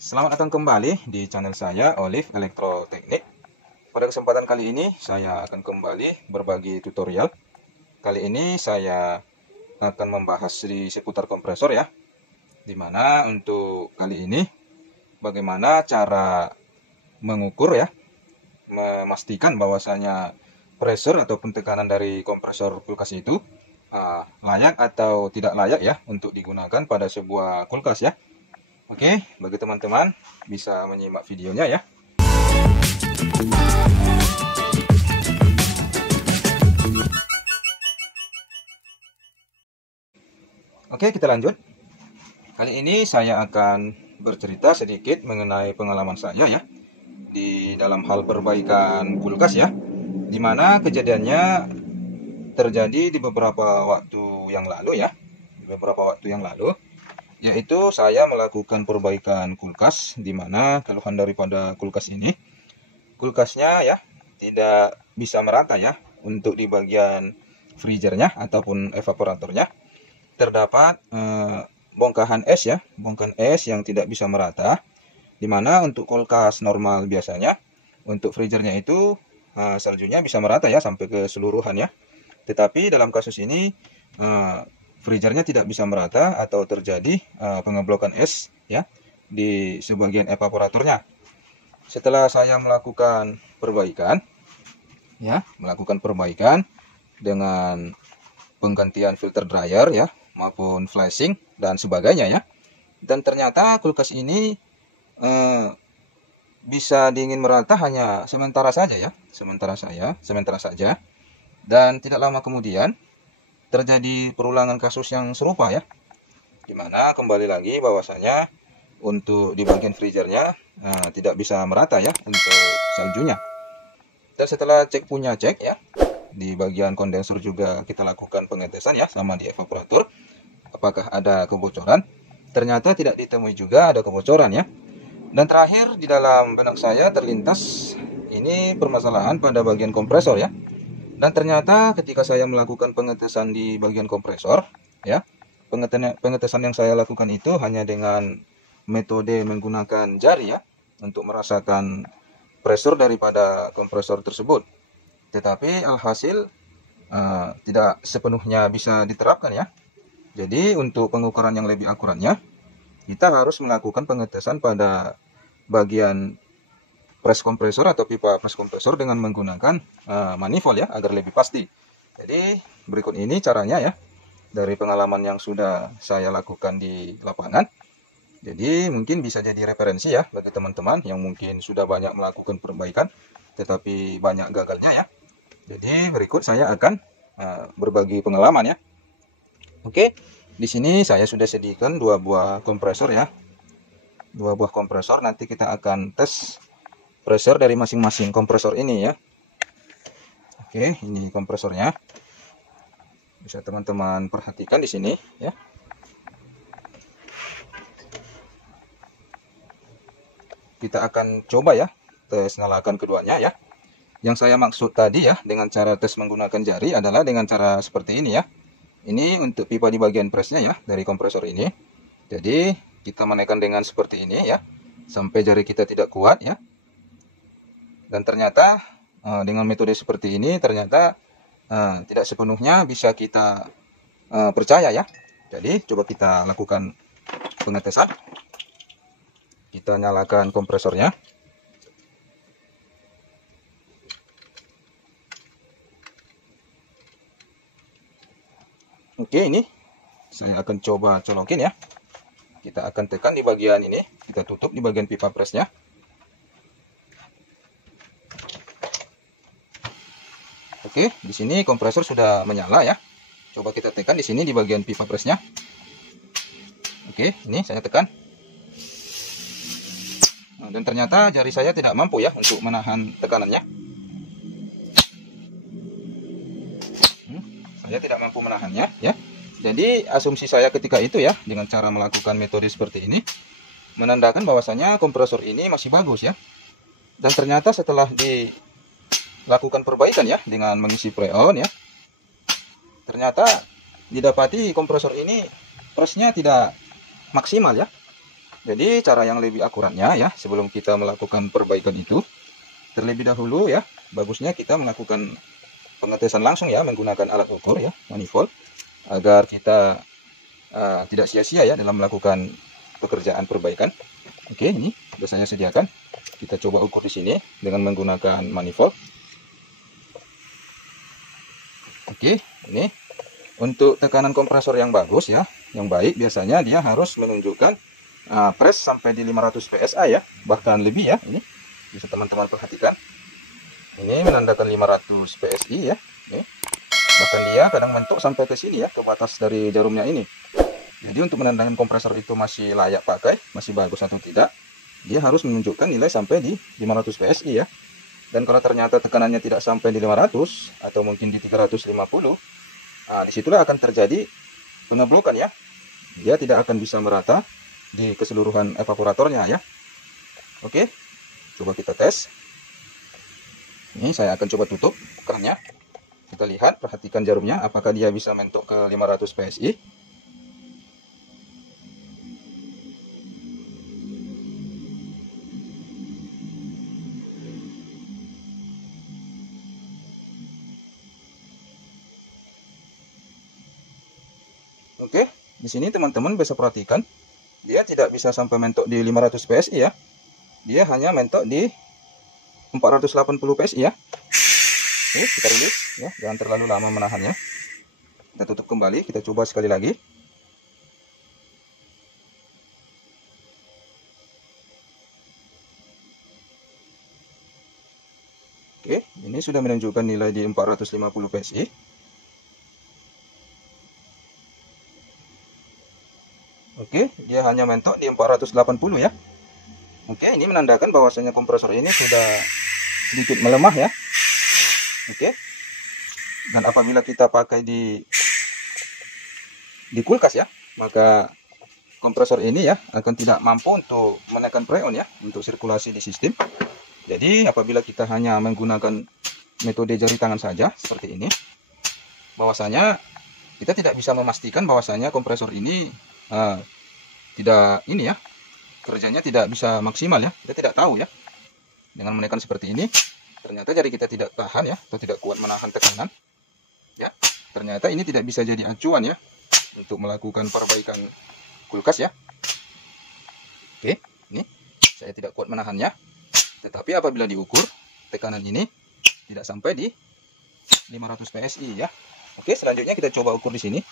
Selamat datang kembali di channel saya, Olive Elektroteknik. Pada kesempatan kali ini, saya akan kembali berbagi tutorial. Kali ini saya akan membahas di seputar kompresor ya. Dimana untuk kali ini, bagaimana cara mengukur ya, memastikan bahwasanya pressure ataupun tekanan dari kompresor kulkas itu layak atau tidak layak ya untuk digunakan pada sebuah kulkas ya. Oke, bagi teman-teman bisa menyimak videonya ya. Oke, kita lanjut. Kali ini saya akan bercerita sedikit mengenai pengalaman saya ya di dalam hal perbaikan kulkas ya. Dimana kejadiannya terjadi di beberapa waktu yang lalu ya. Yaitu saya melakukan perbaikan kulkas, di mana keluhan daripada kulkas ini, kulkasnya ya tidak bisa merata ya untuk di bagian freezernya ataupun evaporatornya terdapat bongkahan es ya, bongkahan es yang tidak bisa merata, di mana untuk kulkas normal biasanya untuk freezernya itu saljunya bisa merata ya sampai keseluruhan ya, tetapi dalam kasus ini freezernya tidak bisa merata atau terjadi pengeblokan es ya di sebagian evaporatornya. Setelah saya melakukan perbaikan dengan penggantian filter dryer ya maupun flashing dan sebagainya ya, dan ternyata kulkas ini bisa dingin merata hanya sementara saja, dan tidak lama kemudian terjadi perulangan kasus yang serupa ya, dimana kembali lagi bahwasanya untuk di bagian freezernya tidak bisa merata ya untuk saljunya. Dan setelah cek ya, di bagian kondensor juga kita lakukan pengetesan ya sama di evaporator apakah ada kebocoran. Ternyata tidak ditemui juga ada kebocoran ya. Dan terakhir di dalam benak saya terlintas ini permasalahan pada bagian kompresor ya. Dan ternyata ketika saya melakukan pengetesan di bagian kompresor ya, pengetesan yang saya lakukan itu hanya dengan metode menggunakan jari ya untuk merasakan pressure daripada kompresor tersebut. Tetapi alhasil tidak sepenuhnya bisa diterapkan ya. Jadi untuk pengukuran yang lebih akuratnya, kita harus melakukan pengetesan pada bagian press kompresor atau pipa press kompresor dengan menggunakan manifold ya agar lebih pasti. Jadi berikut ini caranya ya dari pengalaman yang sudah saya lakukan di lapangan. Jadi mungkin bisa jadi referensi ya bagi teman-teman yang mungkin sudah banyak melakukan perbaikan tetapi banyak gagalnya ya. Jadi berikut saya akan berbagi pengalaman ya. Oke, di sini saya sudah sediakan dua buah kompresor ya. Dua buah kompresor, nanti kita akan tes pressure dari masing-masing kompresor ini ya. Oke, ini kompresornya. Bisa teman-teman perhatikan di sini ya. Kita akan coba ya tes nyalakan keduanya ya. Yang saya maksud tadi ya dengan cara tes menggunakan jari adalah dengan cara seperti ini ya. Ini untuk pipa di bagian pressnya ya dari kompresor ini. Jadi kita menekan dengan seperti ini ya sampai jari kita tidak kuat ya. Dan ternyata dengan metode seperti ini ternyata tidak sepenuhnya bisa kita percaya ya. Jadi coba kita lakukan pengetesan. Kita nyalakan kompresornya. Oke, ini saya akan coba colokin ya. Kita akan tekan di bagian ini, kita tutup di bagian pipa pressnya. Oke, di sini kompresor sudah menyala ya. Coba kita tekan di sini di bagian pipa pressnya. Oke, ini saya tekan. Nah, dan ternyata jari saya tidak mampu ya untuk menahan tekanannya. Saya tidak mampu menahannya ya. Jadi asumsi saya ketika itu ya dengan cara melakukan metode seperti ini menandakan bahwasanya kompresor ini masih bagus ya. Dan ternyata setelah dilakukan perbaikan ya dengan mengisi freon ya, ternyata didapati kompresor ini pressnya tidak maksimal ya. Jadi cara yang lebih akuratnya ya, sebelum kita melakukan perbaikan itu, terlebih dahulu ya, bagusnya kita melakukan pengetesan langsung ya menggunakan alat ukur ya, manifold, agar kita tidak sia-sia ya dalam melakukan pekerjaan perbaikan. Oke, ini sudah saya sediakan. Kita coba ukur di sini dengan menggunakan manifold. Oke, ini untuk tekanan kompresor yang bagus ya, yang baik, biasanya dia harus menunjukkan press sampai di 500 PSI ya, bahkan lebih ya. Ini bisa teman-teman perhatikan. Ini menandakan 500 PSI ya. Ini. Bahkan dia kadang mentok sampai ke sini ya, ke batas dari jarumnya ini. Jadi untuk menandakan kompresor itu masih layak pakai, masih bagus atau tidak, dia harus menunjukkan nilai sampai di 500 PSI ya. Dan kalau ternyata tekanannya tidak sampai di 500 atau mungkin di 350, disitulah akan terjadi pengeblokan ya. Dia tidak akan bisa merata di keseluruhan evaporatornya ya. Oke, coba kita tes. Ini saya akan coba tutup kerannya. Kita lihat, perhatikan jarumnya, apakah dia bisa mentok ke 500 PSI. Oke, di sini teman-teman bisa perhatikan, dia tidak bisa sampai mentok di 500 PSI ya. Dia hanya mentok di 480 PSI ya. Oke, kita rilis ya, jangan terlalu lama menahannya. Kita tutup kembali, kita coba sekali lagi. Oke, ini sudah menunjukkan nilai di 450 PSI. Oke, dia hanya mentok di 480 ya. Oke, ini menandakan bahwasanya kompresor ini sudah sedikit melemah ya. Oke. Dan apabila kita pakai di kulkas ya, maka kompresor ini ya akan tidak mampu untuk menekan freon ya, untuk sirkulasi di sistem. Jadi apabila kita hanya menggunakan metode jari tangan saja seperti ini, bahwasanya kita tidak bisa memastikan bahwasanya kompresor ini tidak ini ya, kerjanya tidak bisa maksimal ya. Kita tidak tahu ya. Dengan menekan seperti ini, ternyata jari kita tidak tahan ya, atau tidak kuat menahan tekanan. Ya, ternyata ini tidak bisa jadi acuan ya untuk melakukan perbaikan kulkas ya. Oke, ini saya tidak kuat menahannya. Tetapi apabila diukur, tekanan ini tidak sampai di 500 PSI ya. Oke, selanjutnya kita coba ukur di sini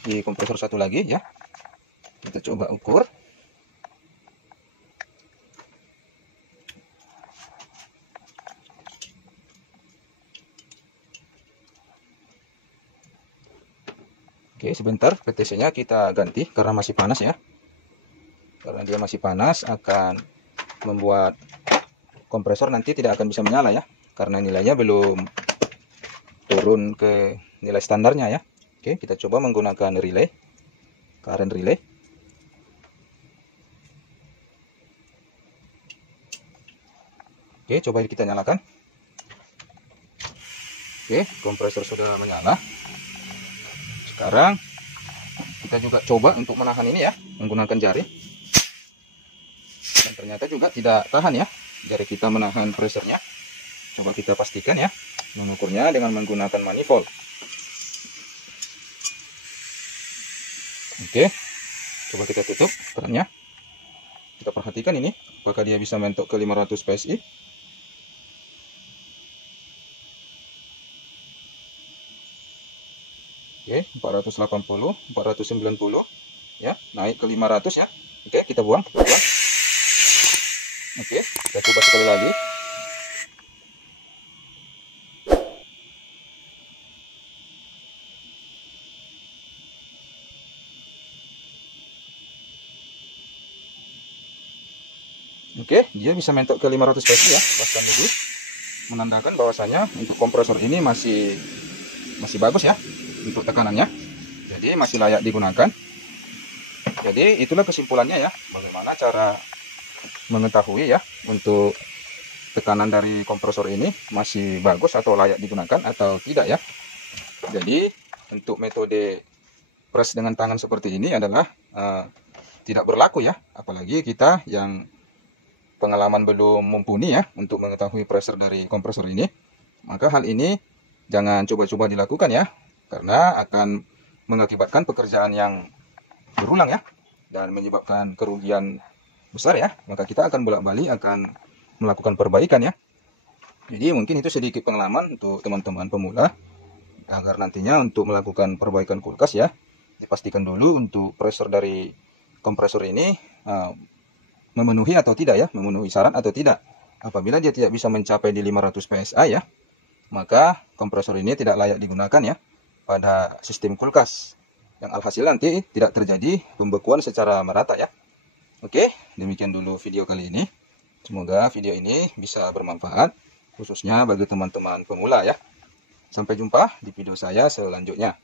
di kompresor satu lagi ya. Kita coba ukur. Oke, sebentar PTC-nya kita ganti karena masih panas ya. Karena dia masih panas akan membuat kompresor nanti tidak akan bisa menyala ya. Karena nilainya belum turun ke nilai standarnya ya. Oke, kita coba menggunakan relay. Current relay. Oke, coba kita nyalakan. Oke, kompresor sudah menyala. Sekarang kita juga coba untuk menahan ini ya, menggunakan jari. Dan ternyata juga tidak tahan ya, jari kita menahan pressurnya. Coba kita pastikan ya, mengukurnya dengan menggunakan manifold. Oke, coba kita tutup kerannya. Kita perhatikan ini, apakah dia bisa mentok ke 500 PSI. Oke, 480, 490 ya, naik ke 500 ya. Oke, kita buang. Oke, kita coba sekali lagi. Oke, dia bisa mentok ke 500 PSI ya, bahkan lebih, menandakan bahwasanya untuk kompresor ini masih bagus ya untuk tekanannya, jadi masih layak digunakan. Jadi itulah kesimpulannya ya, bagaimana cara mengetahui ya untuk tekanan dari kompresor ini masih bagus atau layak digunakan atau tidak ya. Jadi untuk metode press dengan tangan seperti ini adalah tidak berlaku ya, apalagi kita yang pengalaman belum mumpuni ya untuk mengetahui pressure dari kompresor ini. Maka hal ini jangan coba-coba dilakukan ya, karena akan mengakibatkan pekerjaan yang berulang ya, dan menyebabkan kerugian besar ya. Maka kita akan bolak-balik akan melakukan perbaikan ya. Jadi mungkin itu sedikit pengalaman untuk teman-teman pemula, agar nantinya untuk melakukan perbaikan kulkas ya, dipastikan dulu untuk pressure dari kompresor ini memenuhi atau tidak ya, memenuhi syarat atau tidak. Apabila dia tidak bisa mencapai di 500 PSI ya, maka kompresor ini tidak layak digunakan ya pada sistem kulkas, yang alhasil nanti tidak terjadi pembekuan secara merata ya. Oke, demikian dulu video kali ini. Semoga video ini bisa bermanfaat, khususnya bagi teman-teman pemula ya. Sampai jumpa di video saya selanjutnya.